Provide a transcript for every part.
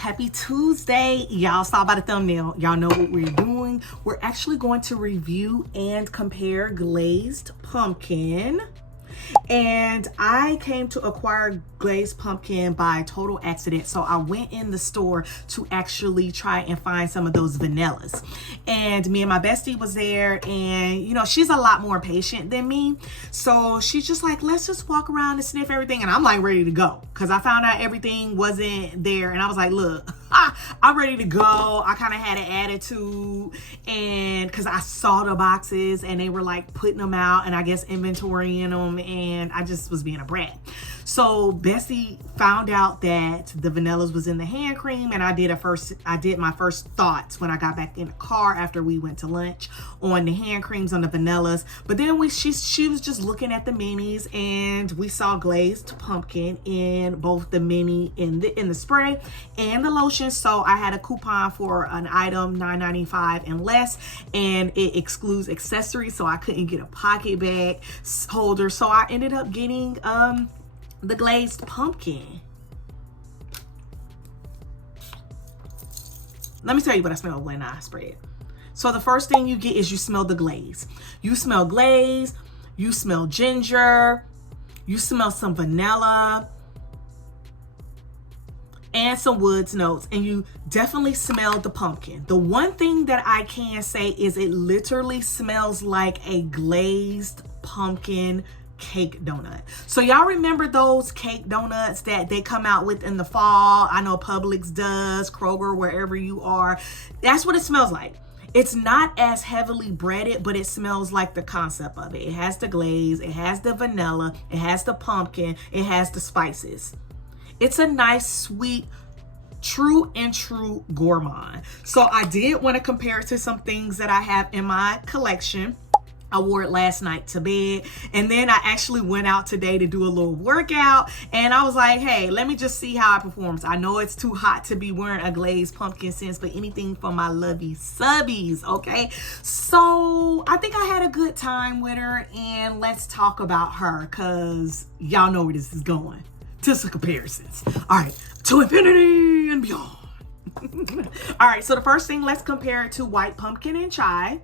happy Tuesday. Y'all saw by the thumbnail, y'all know what we're doing. We're actually going to review and compare Glazed Pumpkin. And I came to acquire Glazed Pumpkin by total accident. So I went in the store to actually try and find some of those vanillas. And me and my bestie was there, and you know, she's a lot more patient than me. So she's just like, let's just walk around and sniff everything. And I'm like ready to go because I found out everything wasn't there. And I was like, look, I'm ready to go. I kind of had an attitude, and because I saw the boxes and they were like putting them out and I guess inventorying them, and I just was being a brat. So Bessie found out that the vanillas was in the hand cream, and I did my first thoughts when I got back in the car after we went to lunch on the hand creams, on the vanillas. But then she was just looking at the minis, and we saw Glazed Pumpkin in both the mini in the spray and the lotion. So I had a coupon for an item $9.95 and less, and it excludes accessories, so I couldn't get a pocket bag holder. So I ended up getting the Glazed Pumpkin. Let me tell you what I smell when I spray it. So the first thing you get is you smell the glaze. You smell glaze, you smell ginger, you smell some vanilla, and some woods notes, and you definitely smell the pumpkin. The one thing that I can say is it literally smells like a glazed pumpkin cake donut. So y'all remember those cake donuts that they come out with in the fall? I know Publix does, Kroger, wherever you are. That's what it smells like. It's not as heavily breaded, but it smells like the concept of it. It has the glaze, it has the vanilla, it has the pumpkin, it has the spices. It's a nice, sweet, true gourmand. So I did want to compare it to some things that I have in my collection. I wore it last night to bed, and then I actually went out today to do a little workout, and I was like, hey, let me just see how it performs. I know it's too hot to be wearing a glazed pumpkin scent, but anything for my lovey subbies, okay? So I think I had a good time with her, and let's talk about her because y'all know where this is going. To some comparisons. All right, to infinity and beyond. All right, so the first thing, let's compare it to White Pumpkin and Chai.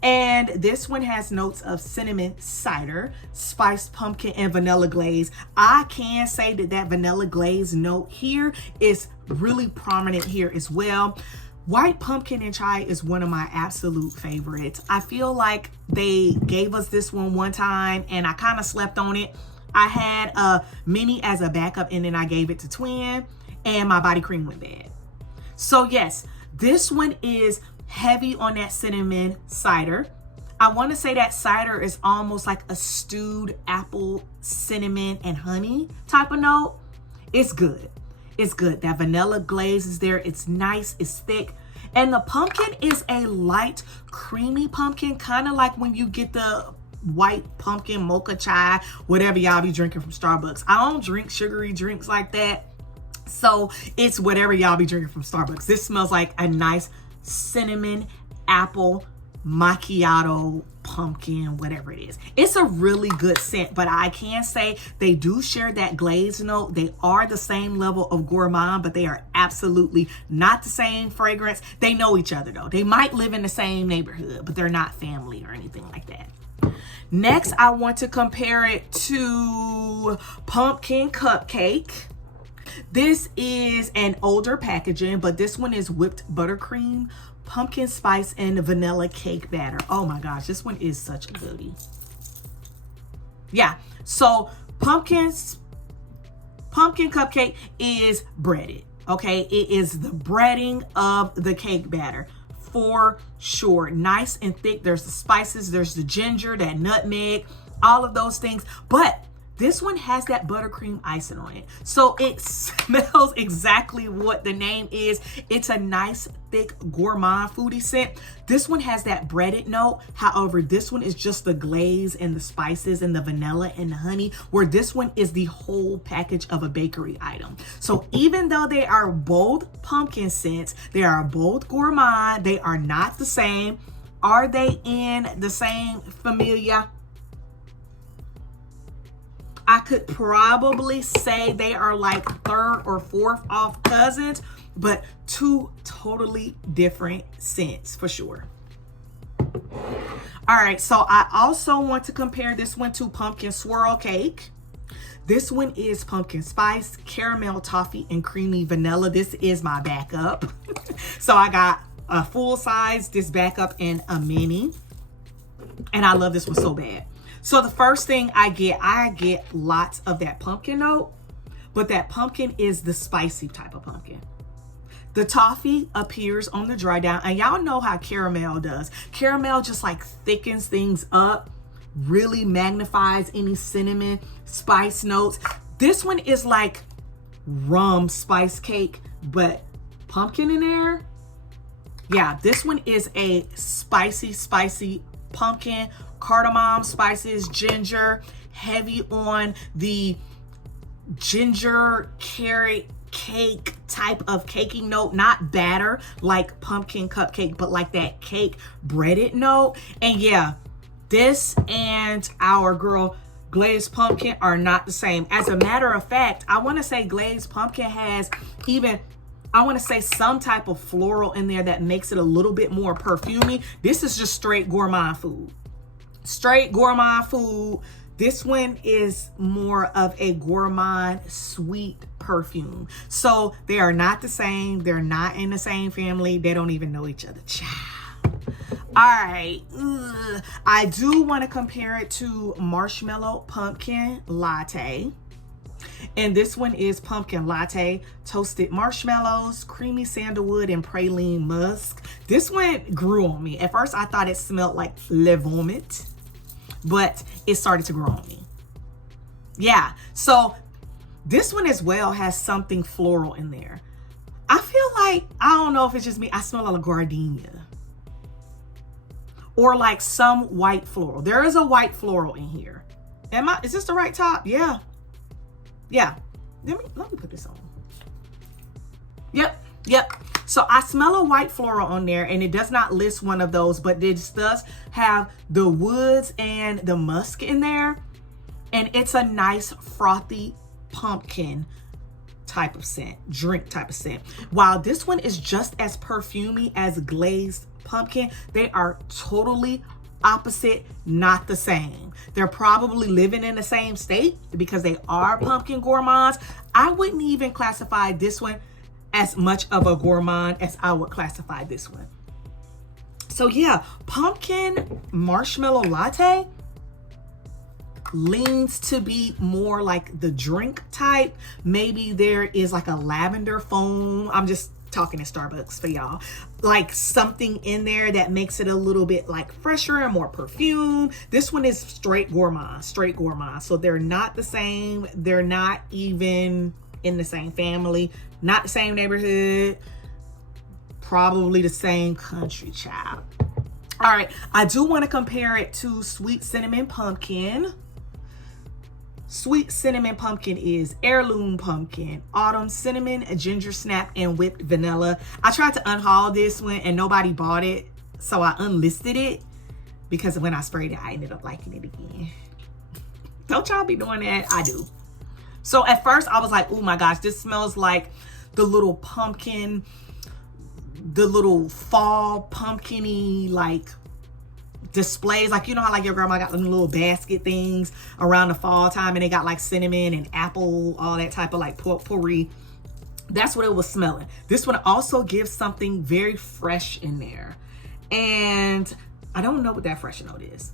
And this one has notes of cinnamon cider, spiced pumpkin, and vanilla glaze. I can say that vanilla glaze note here is really prominent here as well. White Pumpkin and Chai is one of my absolute favorites. I feel like they gave us this one time and I kind of slept on it. I had a mini as a backup, and then I gave it to twin, and my body cream went bad. So yes, this one is heavy on that cinnamon cider. I want to say that cider is almost like a stewed apple, cinnamon, and honey type of note. It's good. It's good. That vanilla glaze is there. It's nice. It's thick. And the pumpkin is a light, creamy pumpkin, kind of like when you get the white pumpkin mocha chai, whatever y'all be drinking from Starbucks. I don't drink sugary drinks like that, so it's whatever y'all be drinking from Starbucks. This smells like a nice cinnamon apple macchiato pumpkin, whatever it is. It's a really good scent, but I can say they do share that glaze note. They are the same level of gourmand, but they are absolutely not the same fragrance. They know each other though. They might live in the same neighborhood, but they're not family or anything like that. Next, I want to compare it to Pumpkin Cupcake. This is an older packaging, but this one is whipped buttercream, pumpkin spice, and vanilla cake batter. Oh my gosh, this one is such a goodie. Yeah, so Pumpkin Cupcake is breaded, okay? It is the breading of the cake batter. For sure. Nice and thick. There's the spices, there's the ginger, that nutmeg, all of those things. But this one has that buttercream icing on it. So it smells exactly what the name is. It's a nice, thick, gourmand foodie scent. This one has that breaded note. However, this one is just the glaze and the spices and the vanilla and the honey, where this one is the whole package of a bakery item. So even though they are both pumpkin scents, they are both gourmand, they are not the same. Are they in the same familia? I could probably say they are like third or fourth off cousins, but two totally different scents for sure. All right, so I also want to compare this one to Pumpkin Swirl Cake. This one is pumpkin spice, caramel toffee, and creamy vanilla. This is my backup. So I got a full size, this backup, and a mini. And I love this one so bad. So the first thing I get lots of that pumpkin note, but that pumpkin is the spicy type of pumpkin. The toffee appears on the dry down, and y'all know how caramel does. Caramel just like thickens things up, really magnifies any cinnamon spice notes. This one is like rum spice cake, but pumpkin in there. Yeah, this one is a spicy pumpkin, cardamom spices, ginger, heavy on the ginger carrot cake type of caking note, not batter like pumpkin cupcake, but like that cake breaded note. And yeah, this and our girl Glazed Pumpkin are not the same. As a matter of fact, I want to say Glazed Pumpkin has even, I want to say, some type of floral in there that makes it a little bit more perfumey. This is just straight gourmand food. Straight gourmand food. This one is more of a gourmand sweet perfume. So they are not the same. They're not in the same family. They don't even know each other. Ciao. All right. I do want to compare it to Marshmallow Pumpkin Latte. And this one is pumpkin latte, toasted marshmallows, creamy sandalwood, and praline musk. This one grew on me. At first, I thought it smelled like le vomit, but it started to grow on me. Yeah, so this one as well has something floral in there. I feel like, I don't know if it's just me, I smell a gardenia. Or like some white floral. There is a white floral in here. Is this the right top? Yeah. Yeah. Let me put this on. Yep. So I smell a white floral on there, and it does not list one of those, but this does have the woods and the musk in there. And it's a nice frothy pumpkin type of scent, drink type of scent. While this one is just as perfumey as Glazed Pumpkin, they are totally opposite, not the same. They're probably living in the same state because they are pumpkin gourmands. I wouldn't even classify this one as much of a gourmand as I would classify this one. So yeah, pumpkin marshmallow latte leans to be more like the drink type. Maybe there is like a lavender foam. I'm just talking at Starbucks for y'all, like something in there that makes it a little bit like fresher and more perfume. This one is straight gourmand. So they're not the same. They're not even in the same family, not the same neighborhood, probably the same country, child. All right, I do want to compare it to Sweet Cinnamon Pumpkin. Sweet Cinnamon Pumpkin is heirloom pumpkin, autumn cinnamon, ginger snap, and whipped vanilla. I tried to unhaul this one and nobody bought it, so I unlisted it because when I sprayed it, I ended up liking it again. Don't y'all be doing that? I do. So at first I was like, oh my gosh, this smells like the little pumpkin, the little fall pumpkin-y like displays, like you know how like your grandma got them little basket things around the fall time and they got like cinnamon and apple, all that type of like potpourri. That's what it was smelling. This one also gives something very fresh in there, and I don't know what that fresh note is.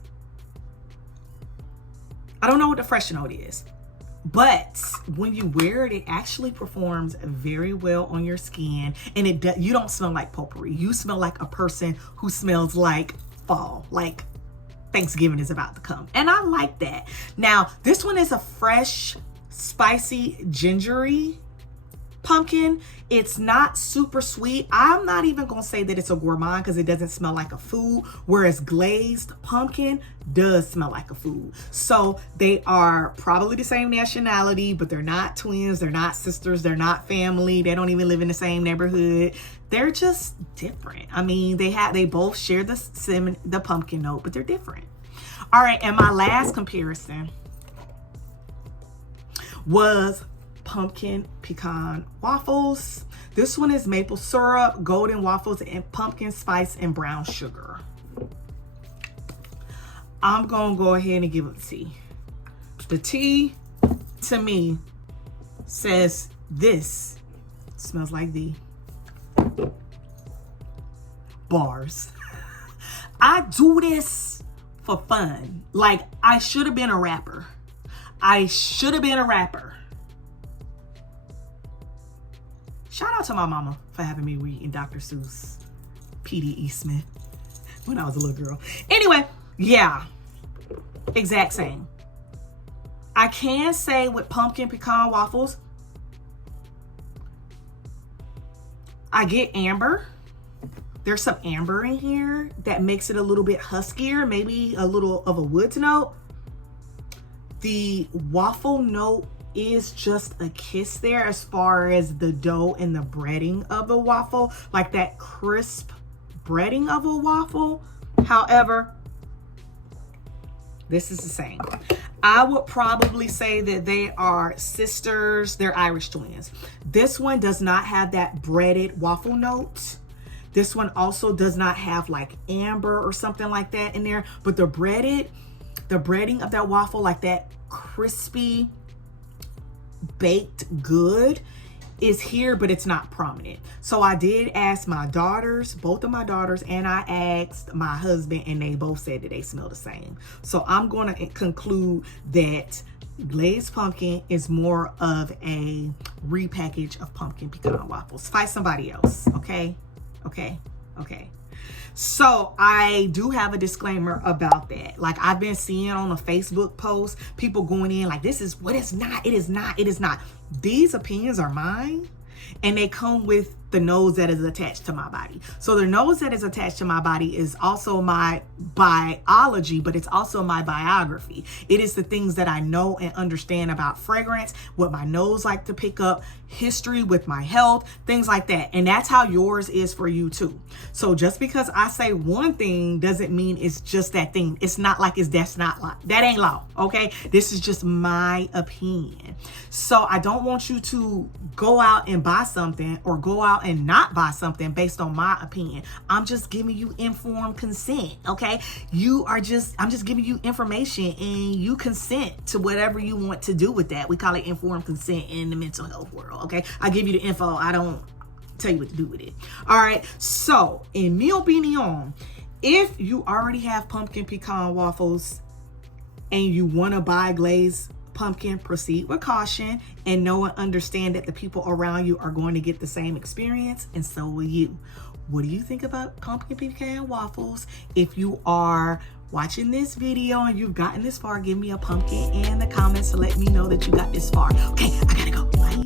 But when you wear it, it actually performs very well on your skin, and you don't smell like potpourri. You smell like a person who smells like fall, like Thanksgiving is about to come, and I like that. Now this one is a fresh, spicy, gingery pumpkin. It's not super sweet. I'm not even gonna say that it's a gourmand because it doesn't smell like a food, whereas Glazed Pumpkin does smell like a food. So they are probably the same nationality, but they're not twins, they're not sisters, they're not family, they don't even live in the same neighborhood. They're just different. I mean, they both share the pumpkin note, but they're different. All right, and my last comparison was pumpkin pecan waffles. This one is maple syrup, golden waffles, and pumpkin spice and brown sugar. I'm gonna go ahead and give it the tea. The tea, to me, says this smells like the bars. I do this for fun. Like, I should have been a rapper. I should have been a rapper. Shout out to my mama for having me reading Dr. Seuss, P.D. Smith when I was a little girl. Anyway, yeah, exact same. I can say with pumpkin pecan waffles, I get amber. There's some amber in here that makes it a little bit huskier, maybe a little of a woods note. The waffle note is just a kiss there as far as the dough and the breading of the waffle, like that crisp breading of a waffle. However, this is the same. I would probably say that they are sisters. They're Irish twins. This one does not have that breaded waffle note. This one also does not have like amber or something like that in there, but the breading of that waffle, like that crispy baked good, is here, but it's not prominent. So I did ask my daughters, both of my daughters, and I asked my husband, and they both said that they smell the same. So I'm going to conclude that Glazed Pumpkin is more of a repackage of pumpkin pecan waffles. Find somebody else, okay? Okay. So I do have a disclaimer about that. Like, I've been seeing on a Facebook post, people going in like, this is what it's not. It is not. These opinions are mine, and they come with the nose that is attached to my body. So the nose that is attached to my body is also my biology, but it's also my biography. It is the things that I know and understand about fragrance, what my nose like to pick up, history with my health, things like that. And that's how yours is for you too. So just because I say one thing doesn't mean it's just that thing. It's not like that's not law. That ain't law, okay? This is just my opinion. So I don't want you to go out and buy something or go out and not buy something based on my opinion. I'm just giving you informed consent, okay? I'm just giving you information, and you consent to whatever you want to do with that. We call it informed consent in the mental health world, okay? I give you the info. I don't tell you what to do with it. All right. So, in mi opinion, if you already have pumpkin pecan waffles and you want to buy glazed pumpkin, proceed with caution and know and understand that the people around you are going to get the same experience, and so will you. What do you think about pumpkin pecan waffles? If you are watching this video and you've gotten this far, give me a pumpkin in the comments to let me know that you got this far. Okay, I gotta go. Bye.